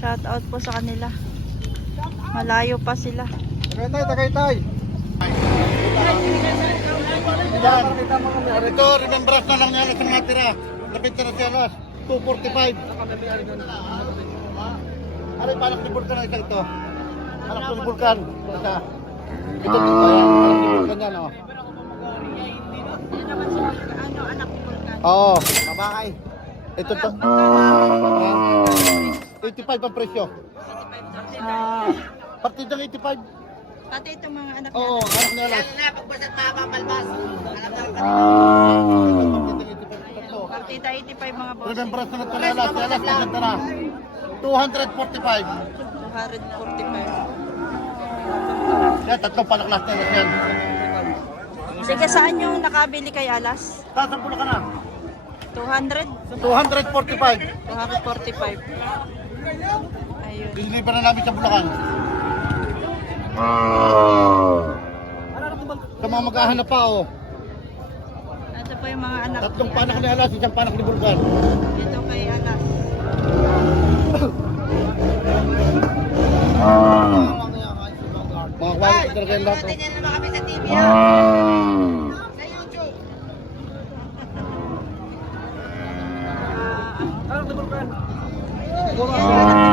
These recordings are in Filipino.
Shout out po sa kanila. Malayo pa sila. Tagaytay, Tagaytay. Ito, remembrance na lang niya sa mga tira. Lapit na si Alas. 245. Ano yung panak ni Vulcan na isang ito? Panak ni Vulcan. Isa. Ito, ito yan. Panak ni Vulcan yan, oh. Oo. Kabakay. Ito to. 85 ang presyo. Ah, Partidang 85. pati itong mga anak Oo, niya. anak ni Alas. Partida 85 mga boss. Remembrance na ito ni Alas. Si Alas, na. 245. 245. Yan, tatlong palaklas na yan. Sige, saan yung nakabili kay Alas? Tasan pula ka na. 200? 245. 245. Ayun. Deliver na namin sa Bulacan. Sa mga maghahanap pa, oh. Ito po yung mga anak Tatlong panak ni Alas. Isang panak ni Bulgan. Ito kay Alas. Mga kwalik talaga yung lahat. oh.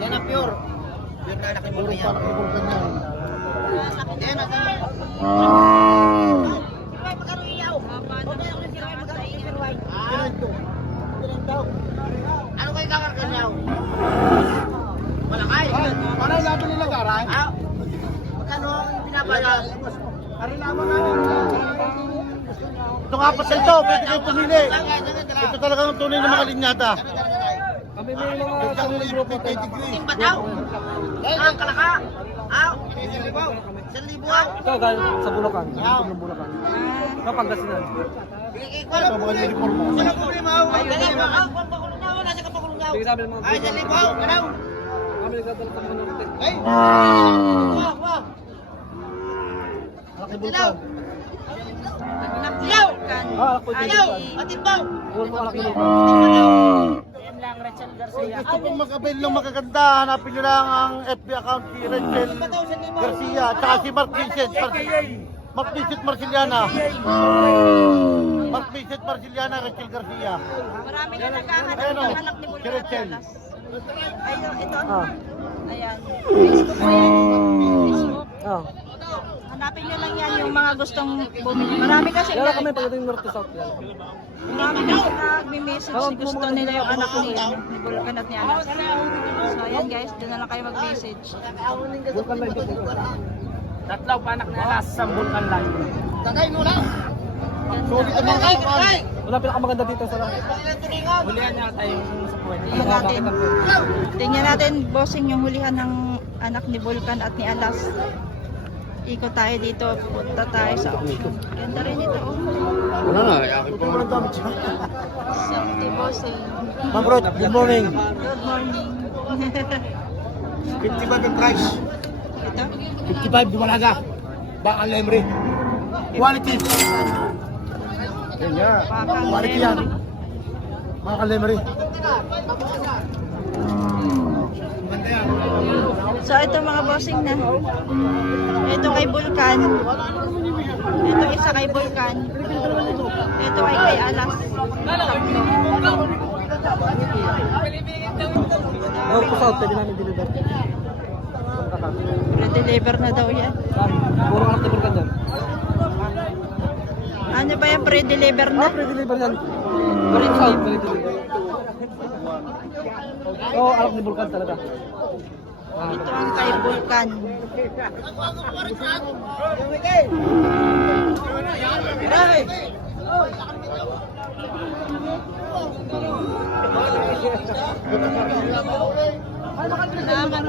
Yan ang pure. Pure na anak ni Puro Bulkan yan. panak ni Bulgan yan. Yan ang Ano kayo kakarkan niyo? Malakay. Para laban nila garay. Ah, magkano ang binabayan? Ito nga pa ito, pwede kayo pumili. Ito talaga ang tunay na mga linyata. Kami may mga sarili grupo tayo. Ting ba daw? Ah, kalaka. Ah, isang libo ah. Ito galing sa Bulacan. Sa Bulacan. Sa Pangasinan. Ito mga uniform mo. Sino problema? Ah. Sige sabi ng mga Ay, isang libo ah. Ganaw. Kami nagdadala ng mga norte. Ay. Wah, wah. Anak ni Bulgan. Anak ni Ayaw! Vulcan. Ah, ako din. Ayaw. Atibaw. Puro mga anak nila. Yan lang, Rachel Garcia. Gusto kong mag-avail ng magaganda, hanapin nyo lang ang FB account si Rachel Garcia, tsaka si Mark Vincent. Mar Mark Vincent Marciliana. Mark Vincent Marciliana, Rachel Garcia. Marami na naghahanap Ayan, ng oh. anak ni Vulcan Si Rachel. Ayun, ito. Ah. Ayan. Facebook po yan. Facebook. Ah. Hanapin nyo lang yan yung mga gustong bumili. Marami kasi Kaya kami pagdating norte south yan. marami kasi nagme-message gusto nila yung anak ni, ni Vulcan at ni Alas. So ayan guys, doon na lang kayo mag-message. Bulacan line to. Tatlaw panak na alas sa Bulkan lang. Tagay mo lang. Wala pinakamaganda dito sa lahat. Hulihan niya tayo sa natin. Tingnan natin, bossing, yung hulihan ng anak ni Vulcan at ni Alas. Ikot tayo dito, punta tayo sa auction. Ganda rin ito, oh. Wala na, akin po mga damit siya. Safety bossing. Ma'am Rod, good morning. Good morning. 55 ang price. ito? 55 dumalaga. Baka lemre. Quality. Bakang Quality yan. lemre. Baka lemre. So ito mga bossing na. Ito kay Vulcan. Ito isa kay Vulcan. Ito ay kay Alas. Tatlo. Oh, south, pwede namin deliver. Pre-deliver na daw yan. Puro anak ni Bulacan dyan. Ano ba yan? Pre-deliver na? Ah, pre-deliver yan. Pre-deliver. Oo, oh, anak ni Bulacan talaga. Ito ang kay Vulcan. Salamat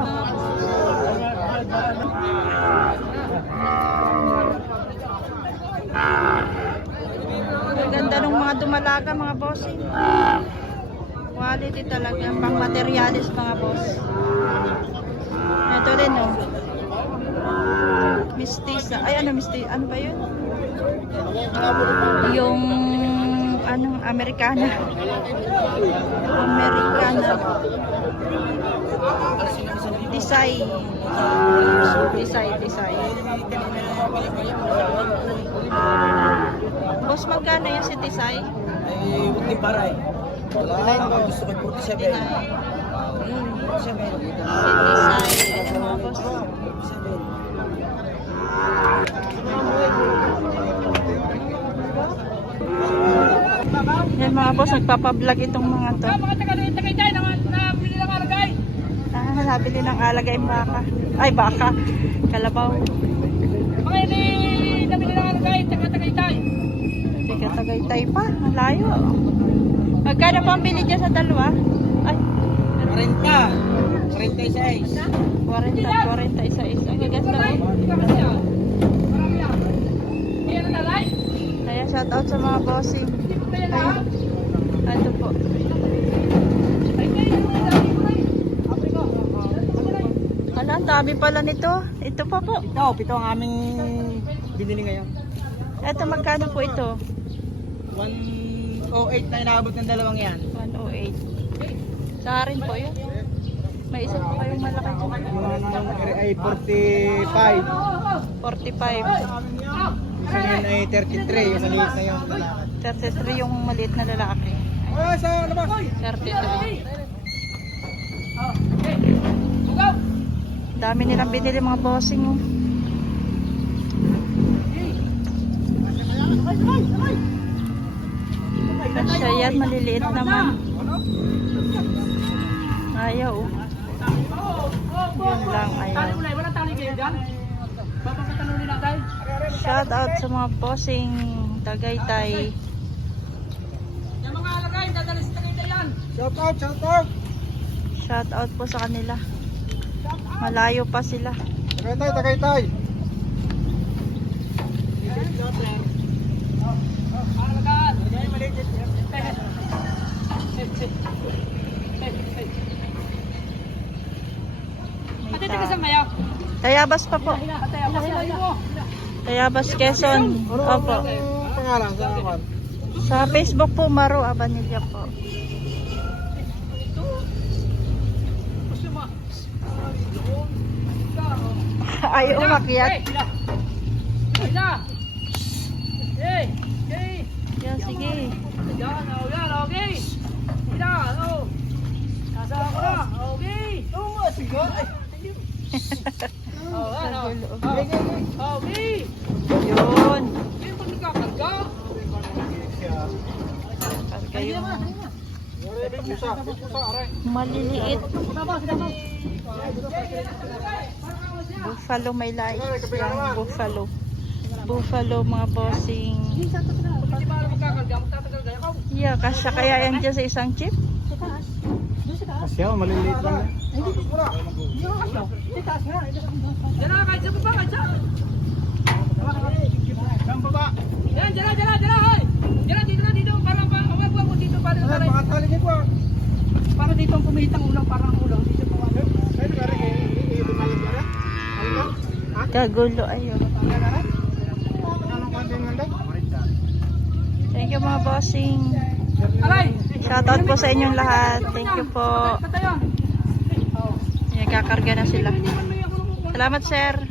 ganda ng mga dumalaga mga bossing. Quality talaga. Pang materialis mga boss. Ito din oh. Mistisa. Ay ano mistisa? Ano ba yun? Yung anong Americana. Americana. Design. Design, design. Boss, magkano yung si Tisay? Ay, 80 para eh. 49 ba? Gusto ko 47. 47. Yan mga boss, nagpapablog itong mga to. Ah, mga taga-luwit na kayo, nabili ng alagay. Ah, nabili ng alagay baka. Ay, baka. Kalabaw. Mga ini, nabili ng alagay, taga-tagaytay. Hindi ka tagaytay pa. Ang layo. Magkano pa ang bili dyan sa dalawa? Ay, 40. 46. 40, 40, isa, isa. Ang gagas na Alay, marami yan. Marami yan. Iyan ang alay. Kaya shout out sa mga bossing. Lahat. Ano po. Ano ang dami pala nito. Ito pa po. Ito, pito ang aming binili ngayon. Ito, magkano po ito? 108 na inaabot ng dalawang yan. 108. Sa akin po yun. May isa po kayong malaki. Yung ay 45. 45. Isa yun ay 33. Yung maliit na yun. 33 yung maliit na lalaki. Ah, sa labas. 33. Bugaw. Dami nilang binili mga bossing. Oh. Yan, maliliit naman. Ayaw. Yun lang, ayaw. Shout out sa mga bossing Tagaytay. Yung mga alagay, dadali sa tagaytay yan. Shout out, shout out. Shout out po sa kanila. Malayo pa sila. Tagaytay, tagaytay. Alagay. May Ate, ta- taga saan kayo? Tayabas pa po. Tayabas Quezon. Opo. Pangalan, sa Facebook po, Maro Abanilla po. Ayaw umakyat. Yan, sige. Yan, oh, yan, okay. Sila, oh. Nasa ako na, okay. Oo nga, sige. Oh, ano? Oh, okay. Yun. Hindi mo nagkakarga. Karga yung maliliit. Buffalo may light. Yan, buffalo. Buffalo mga bossing. Yeah, kasya kaya yan dyan sa isang chip? Asya, maliliit lang. Diyan na, kahit sa baba, kahit sa. Saan baba? Yan, diyan na, diyan na, diyan na, hoy. Diyan na, dito na, dito. Parang, parang, wag, wag, wag, dito, parang, parang, Pakatali niyo po. parang dito ang pumitang ulang, parang ang ulang. Dito pa, wag. Pwede ba rin? Kagulo, ganda? Thank you mga bossing. Aray! Shoutout po sa inyong lahat. Thank you po. Patayon. Yan, kakarga na sila. Salamat sir.